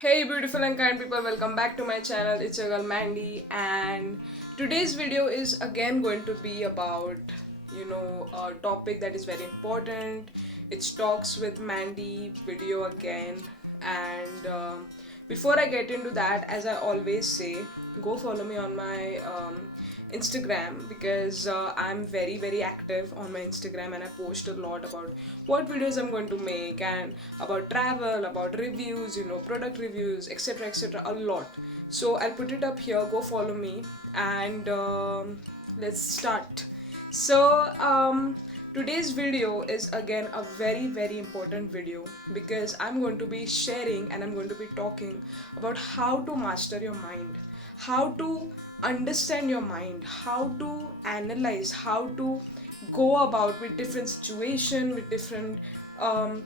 Hey beautiful and kind people, welcome back to my channel. It's your girl Mandy, and today's video is again going to be about a topic that is very important. It's Talks with Mandy video again. And before I get into that, as I always say, go follow me on my Instagram, because I'm very active on my Instagram, and I post a lot about what videos I'm going to make, and about travel, about reviews, product reviews, etc., a lot. So I'll put it up here. Go follow me, and let's start. So today's video is again a very important video, because I'm going to be sharing and I'm going to be talking about how to master your mind, how to understand your mind, how to analyze, how to go about with different situation, with different um,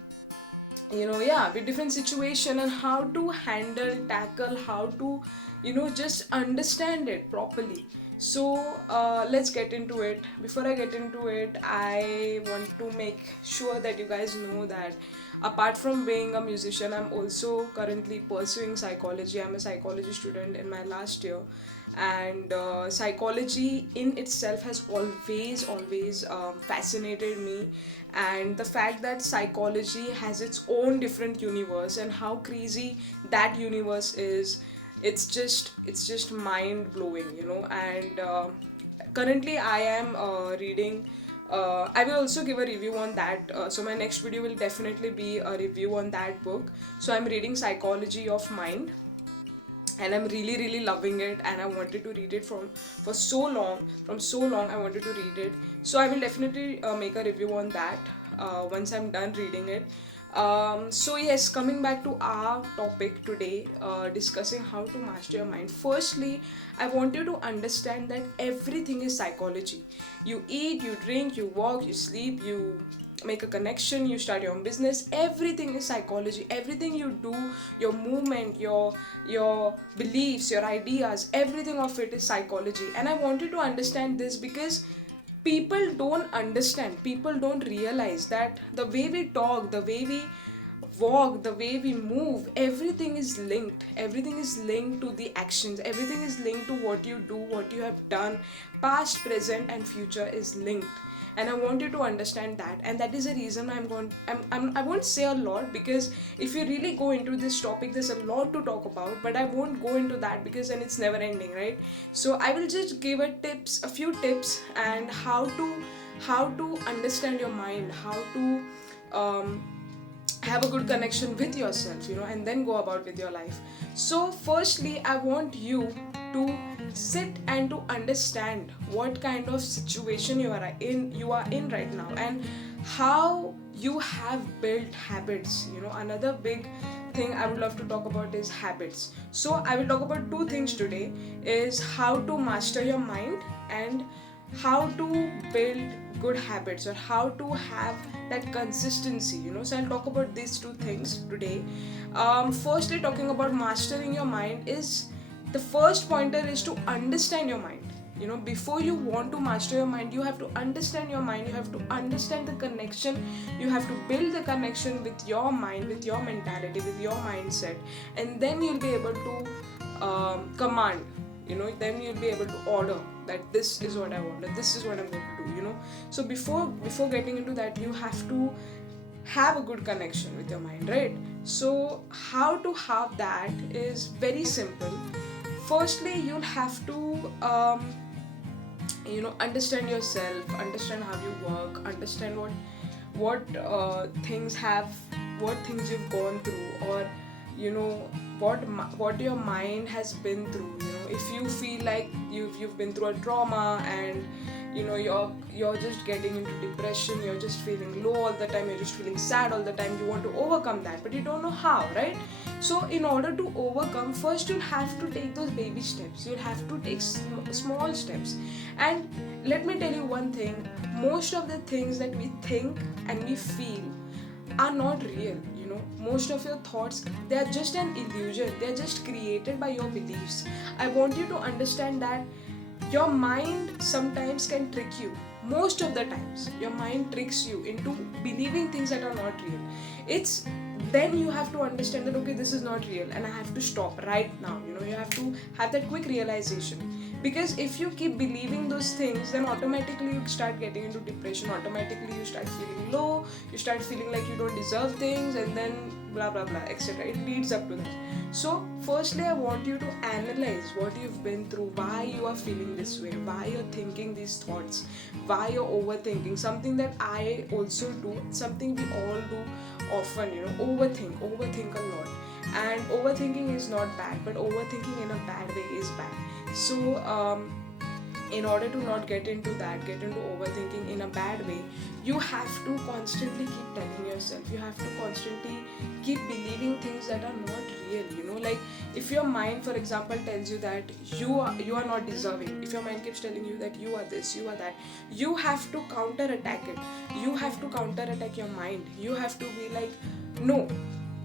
with different situation, and how to handle, tackle, how to just understand it properly. So let's get into it. Before I get into it, I want to make sure that you guys know that apart from being a musician, I'm also currently pursuing psychology. I'm a psychology student in my last year, and psychology in itself has always fascinated me. And the fact that psychology has its own different universe, and how crazy that universe is, it's just mind blowing, and currently I am reading. I will also give a review on that. So my next video will definitely be a review on that book. So I'm reading Psychology of Mind, and I'm really loving it, and I wanted to read it for so long. From so long I wanted to read it. So I will definitely make a review on that once I'm done reading it. So yes, coming back to our topic today, discussing how to master your mind. Firstly, I want you to understand that everything is psychology. You eat, you drink, you walk, you sleep, you make a connection, you start your own business. Everything is psychology. Everything you do, your movement, your beliefs, your ideas, everything of it is psychology. And I want you to understand this, because people don't understand, people don't realize that the way we talk, the way we walk, the way we move, everything is linked. Everything is linked to the actions, everything is linked to what you do, what you have done. Past, present, and future is linked. And I want you to understand that. And that is the reason I won't say a lot, because if you really go into this topic, there's a lot to talk about, but I won't go into that, because then it's never ending, right? So I will just give a few tips, and how to understand your mind, how to um, have a good connection with yourself, and then go about with your life. So firstly, I want you to sit and to understand what kind of situation you are in right now, and how you have built habits. Another big thing I would love to talk about is habits. So I will talk about two things today: is how to master your mind, and how to build good habits, or how to have that consistency. So I'll talk about these two things today. Firstly, talking about mastering your mind, is the first pointer is to understand your mind. Before you want to master your mind, you have to understand your mind, you have to understand the connection, you have to build the connection with your mind, with your mentality, with your mindset, and then you'll be able to command. Then you'll be able to order that this is what I want, that this is what I'm going to do. So before getting into that, you have to have a good connection with your mind, right? So how to have that is very simple. Firstly, you'll have to understand yourself, understand how you work, understand what things you've gone through, or you know what your mind has been through. If you feel like you've been through a trauma, and you're just getting into depression, you're just feeling low all the time, you're just feeling sad all the time, you want to overcome that, but you don't know how, right? So in order to overcome, first you'll have to take those baby steps, you'll have to take small steps. And let me tell you one thing: most of the things that we think and we feel are not real. Most of your thoughts, they are just an illusion, they are just created by your beliefs. I want you to understand that your mind sometimes can trick you. Most of the times your mind tricks you into believing things that are not real. It's then you have to understand that okay, this is not real and I have to stop right now. You have to have that quick realization, because if you keep believing those things, then automatically you start getting into depression, automatically you start feeling low, you start feeling like you don't deserve things, and then blah blah blah, etc. It leads up to that. So firstly, I want you to analyze what you've been through, why you are feeling this way, why you're thinking these thoughts, why you're overthinking. Something that I also do, something we all do often, overthink a lot. And overthinking is not bad, but overthinking in a bad way is bad. So in order to not get into overthinking in a bad way, you have to constantly keep telling yourself, you have to constantly keep believing things that are not real. Like if your mind, for example, tells you that you are not deserving, if your mind keeps telling you that you are this, you are that, you have to counter attack it. You have to counter attack your mind. You have to be like, no.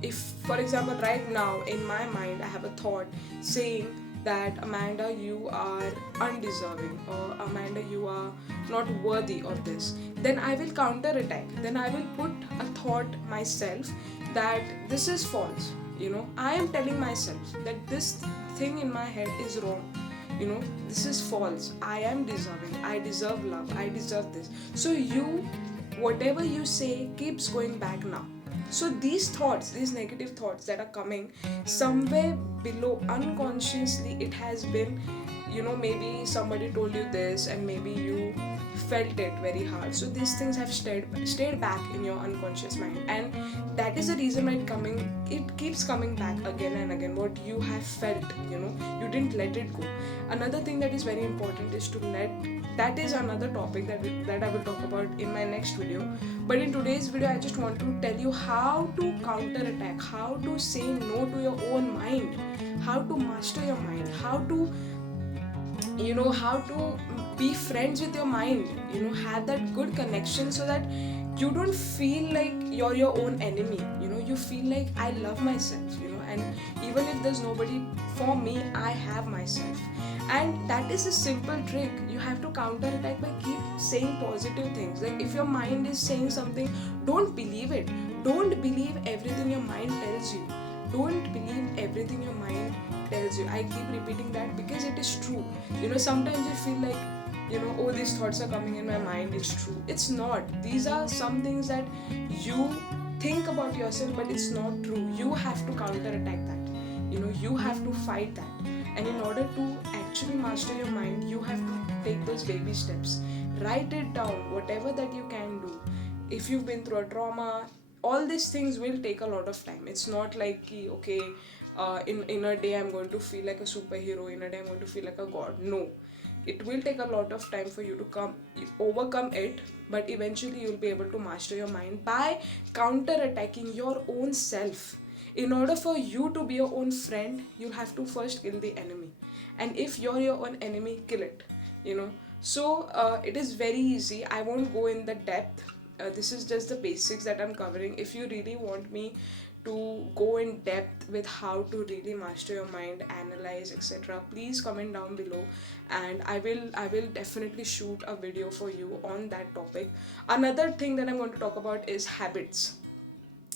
If, for example, right now in my mind I have a thought saying that Amanda, you are undeserving, or Amanda, you are not worthy of this, then I will counter attack. Then I will put a thought myself that this is false. I am telling myself that this thing in my head is wrong. This is false. I am deserving. I deserve love. I deserve this. So whatever you say keeps going back now. So these thoughts, these negative thoughts that are coming, somewhere below unconsciously, it has been, maybe somebody told you this and maybe you felt it very hard. So these things have stayed back in your unconscious mind, and that is the reason why it keeps coming back again and again. What you have felt, you didn't let it go. Another thing that is very important is to that is another topic that I will talk about in my next video. But in today's video, I just want to tell you how to counter attack, how to say no to your own mind, how to master your mind, how to be friends with your mind, have that good connection, so that you don't feel like you're your own enemy. You feel like I love myself, and even if there's nobody for me, I have myself. And that is a simple trick. You have to counter attack by keep saying positive things. Like if your mind is saying something, don't believe it. Don't believe everything your mind tells you. Don't believe everything your mind tells you. I keep repeating that because it is true. Sometimes you feel like, oh, these thoughts are coming in my mind, it's true. It's not. These are some things that you think about yourself, but it's not true. You have to counter attack that. You have to fight that. And in order to actually master your mind, you have to take those baby steps. Write it down, whatever that you can do. If you've been through a trauma, all these things will take a lot of time. It's not like, okay, in a day I'm going to feel like a superhero, in a day I'm going to feel like a god. No. It will take a lot of time for you to overcome it, but eventually you'll be able to master your mind by counter-attacking your own self. In order for you to be your own friend, you'll have to first kill the enemy. And if you're your own enemy, kill it. So it is very easy. I won't go in the depth. This is just the basics that I'm covering. If you really want me to go in depth with how to really master your mind, analyze, etc., please comment down below, and I will definitely shoot a video for you on that topic. Another thing that I'm going to talk about is habits.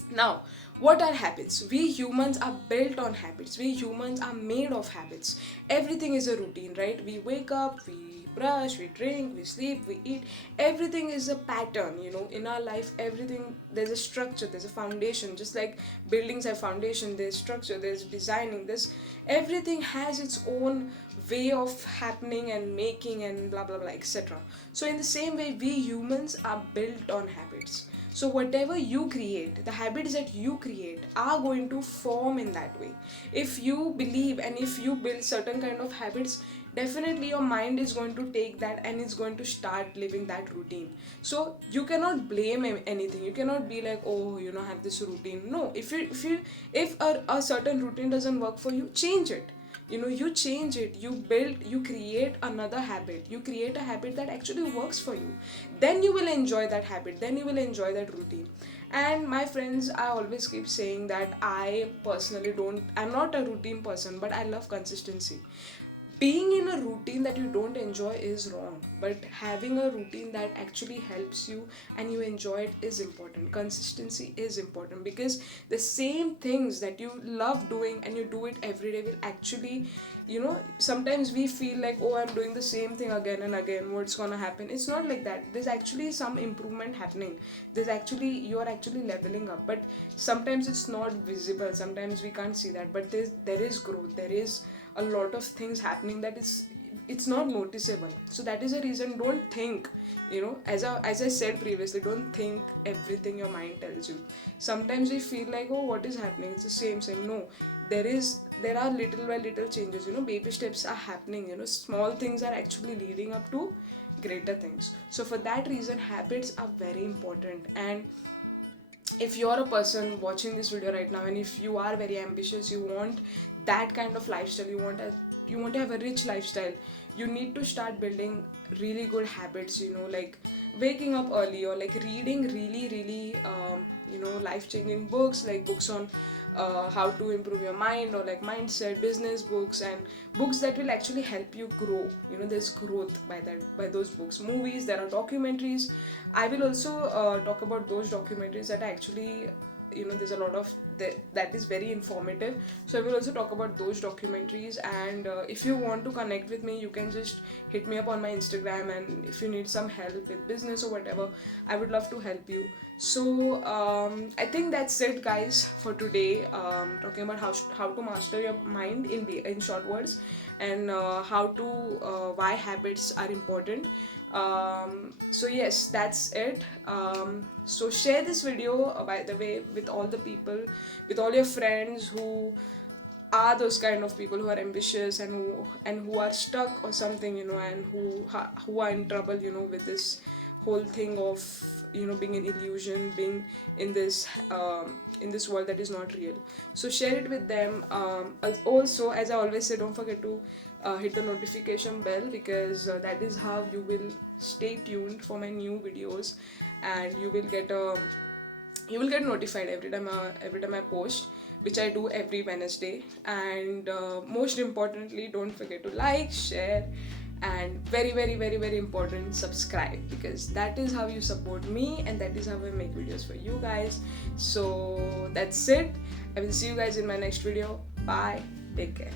Now, what are habits? We humans are built on habits. We humans are made of habits. Everything is a routine, right? We wake up, we brush, we drink, we sleep, we eat. Everything is a pattern, in our life. Everything, there's a structure, there's a foundation. Just like buildings have foundation, there's structure, there's designing. Everything has its own way of happening and making and blah blah blah, etc. So in the same way, we humans are built on habits. So whatever you create, the habits that you create are going to form in that way. If you believe and if you build certain kind of habits, definitely your mind is going to take that and it's going to start living that routine. So you cannot blame anything. You cannot be like, oh, I have this routine. No, if a certain routine doesn't work for you, change it. You change it, you create another habit, you create a habit that actually works for you. Then you will enjoy that habit, then you will enjoy that routine. And my friends, I always keep saying that I personally I'm not a routine person, but I love consistency. being in a routine that you don't enjoy is wrong, but having a routine that actually helps you and you enjoy it is important. Consistency is important, because the same things that you love doing and you do it every day will actually, sometimes we feel like, oh, I'm doing the same thing again and again, what's gonna happen? It's not like that. There's actually some improvement happening. You're actually leveling up, but sometimes it's not visible, sometimes we can't see that, but there is growth, there is a lot of things happening that is, it's not noticeable. So that is a reason, don't think, as I said previously, don't think everything your mind tells you. Sometimes we feel like, oh, what is happening, it's the same. No, there are little by little changes, baby steps are happening, small things are actually leading up to greater things. So for that reason, habits are very important. And if you're a person watching this video right now, and if you are very ambitious, you want that kind of lifestyle, you want to have a rich lifestyle, you need to start building really good habits, like waking up early, or like reading really life changing books, like books on how to improve your mind, or like mindset, business books, and books that will actually help you grow. There's growth by those books. Movies, there are documentaries. I will also talk about those documentaries that actually, there's a lot of that is very informative. So I will also talk about those documentaries. And if you want to connect with me, you can just hit me up on my Instagram, and if you need some help with business or whatever, I would love to help you. So I think that's it, guys, for today. Talking about how to master your mind in short words, and why habits are important. So yes, that's it. So share this video, by the way, with all the people, with all your friends who are those kind of people who are ambitious, and who are stuck or something, and who are in trouble, with this whole thing of, being an illusion, being in this world that is not real. So share it with them. Also, as I always say, don't forget to hit the notification bell, because that is how you will stay tuned for my new videos, and you will get notified every time I post, which I do every Wednesday. And most importantly, don't forget to like, share, and very very very very important, subscribe, because that is how you support me, and that is how I make videos for you guys. So that's it. I will see you guys in my next video. Bye, take care.